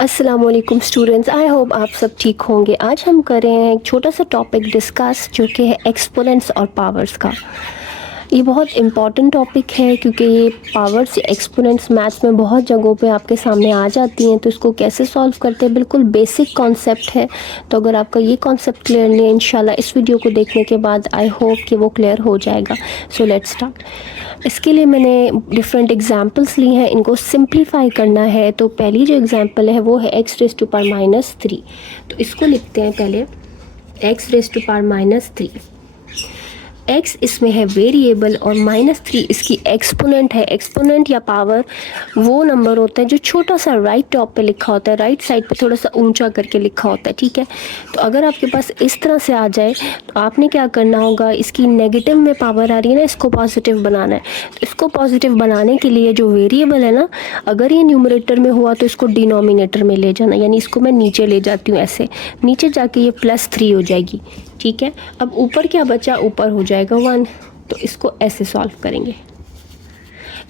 अस्सलामुअलैकुम students, I hope आप सब ठीक होंगे। आज हम कर रहे हैं एक छोटा सा टॉपिक डिस्कस जो कि है एक्सपोनेंट्स और पावर्स का। ये बहुत इम्पॉर्टेंट टॉपिक है क्योंकि ये पावर्स एक्सपोनेंट्स मैथ्स में बहुत जगहों पे आपके सामने आ जाती हैं। तो इसको कैसे सॉल्व करते हैं, बिल्कुल बेसिक कॉन्सेप्ट है। तो अगर आपका ये कॉन्सेप्ट क्लियर नहीं है, इंशाल्लाह इस वीडियो को देखने के बाद आई होप कि वो क्लियर हो जाएगा। So let's start. इसके लिए मैंने डिफरेंट एग्जांपल्स ली हैं, इनको सिंप्लीफाई करना है। तो पहली जो एग्जांपल है वो है एक्स रेज टू पावर -3। तो इसको लिखते हैं पहले, x raise to power -3। x इसमें है वेरिएबल और -3 इसकी एक्सपोनेंट है। एक्सपोनेंट या पावर वो नंबर होता है जो छोटा सा राइट टॉप पे लिखा होता है, राइट साइड पे थोड़ा सा ऊंचा करके लिखा होता है, ठीक है। तो अगर आपके पास इस तरह से आ जाए तो आपने क्या करना होगा, इसकी नेगेटिव में पावर आ रही है ना, इसको पॉजिटिव बनाना है। तो इसको पॉजिटिव बनाने के लिए जो वेरिएबल है ना, अगर ये न्यूमरेटर में हुआ तो इसको डिनोमिनेटर में ले जाना, यानी इसको मैं नीचे ले जाती हूँ, ऐसे नीचे जाके ये +3 हो जाएगी, ठीक है। अब ऊपर क्या बचा, ऊपर हो जाएगा 1। तो इसको ऐसे सॉल्व करेंगे।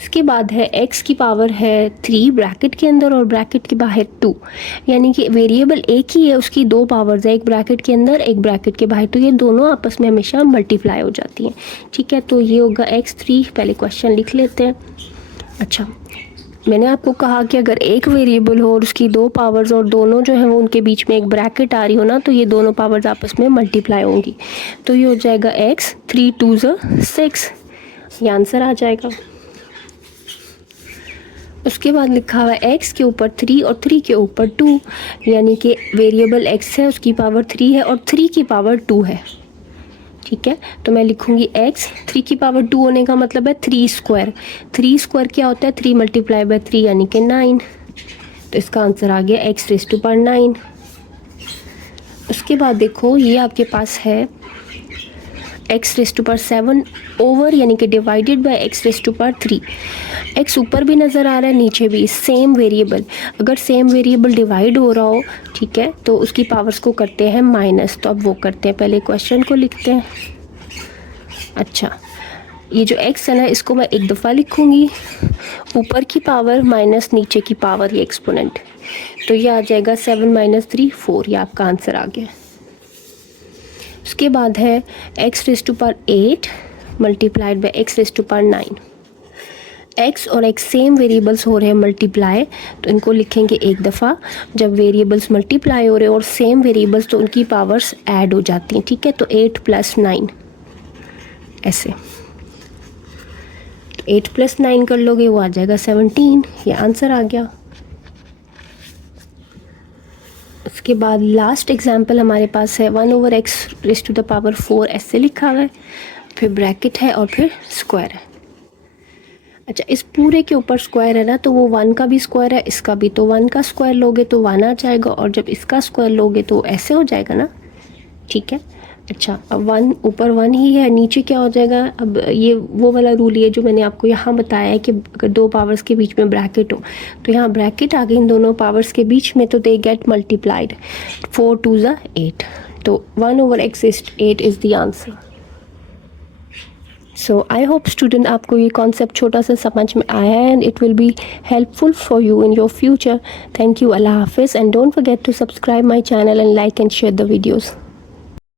इसके बाद है x की पावर है 3 ब्रैकेट के अंदर और ब्रैकेट के बाहर 2, यानी कि वेरिएबल एक ही है, उसकी दो पावर्स है, एक ब्रैकेट के अंदर एक ब्रैकेट के बाहर। तो ये दोनों आपस में हमेशा मल्टीप्लाई हो जाती हैं, ठीक है। तो ये होगा x3। पहले क्वेश्चन लिख लेते हैं। अच्छा, मैंने आपको कहा कि अगर एक वेरिएबल हो और उसकी दो पावर्स और दोनों जो है वो उनके बीच में एक ब्रैकेट आ रही हो ना, तो ये दोनों पावर्स आपस में मल्टीप्लाई होंगी। तो ये हो जाएगा x 3 2 6, ये आंसर आ जाएगा। उसके बाद लिखा हुआ है x के ऊपर 3 और 3 के ऊपर 2, यानी कि वेरिएबल x है, उसकी पावर 3 है और 3 की पावर 2 है, ठीक है। तो मैं लिखूंगी x 3 की पावर 2 होने का मतलब है 3 स्क्वायर। 3 स्क्वायर क्या होता है, 3 मल्टीप्लाई बाय 3 यानी कि 9। तो इसका आंसर आ गया x रेज टू पावर 9। उसके बाद देखो, ये आपके पास है x raise to power 7 over, यानी कि divided by x raise to power 3। x ऊपर भी नज़र आ रहा है, नीचे भी, सेम वेरिएबल। अगर सेम वेरिएबल डिवाइड हो रहा हो, ठीक है, तो उसकी पावर्स को करते हैं माइनस। तो अब वो करते हैं, पहले क्वेश्चन को लिखते हैं। अच्छा, ये जो x है ना, इसको मैं एक दफ़ा लिखूंगी, ऊपर की पावर माइनस नीचे की पावर, ये एक्सपोनेंट। तो ये आ जाएगा 7 - 3 4, ये आपका आंसर आ गया। उसके बाद है x raise to power 8 multiplied by x raise to power 9। x और x सेम वेरिएबल्स हो रहे हैं मल्टीप्लाई, तो इनको लिखेंगे एक दफ़ा। जब वेरिएबल्स मल्टीप्लाई हो रहे हैं और सेम वेरिएबल्स, तो उनकी पावर्स ऐड हो जाती हैं, ठीक है। तो 8 + 9 ऐसे, 8 + 9 कर लोगे, वो आ जाएगा 17, ये आंसर आ गया। उसके बाद लास्ट एग्जाम्पल हमारे पास है 1/x raise to the power 4, ऐसे लिखा हुआ है, फिर ब्रैकेट है और फिर स्क्वायर है। अच्छा, इस पूरे के ऊपर स्क्वायर है ना, तो वो 1 का भी स्क्वायर है, इसका भी। तो 1 का स्क्वायर लोगे तो 1 आ जाएगा, और जब इसका स्क्वायर लोगे तो ऐसे हो जाएगा ना, ठीक है। अच्छा, अब 1 ऊपर 1 ही है, नीचे क्या हो जाएगा। अब ये वो वाला रूल है जो मैंने आपको यहाँ बताया है कि अगर दो पावर्स के बीच में ब्रैकेट हो, तो यहाँ ब्रैकेट आ गई इन दोनों पावर्स के बीच में, तो दे गेट मल्टीप्लाइड। 4 2 8, तो 1/x is 8 is the answer. So I hope student आपको ये कॉन्सेप्ट छोटा सा समझ में आया है, and it will be helpful for you in your future. Thank you, अल्लाह हाफिज़, and don't forget to subscribe my channel and like and share the videos.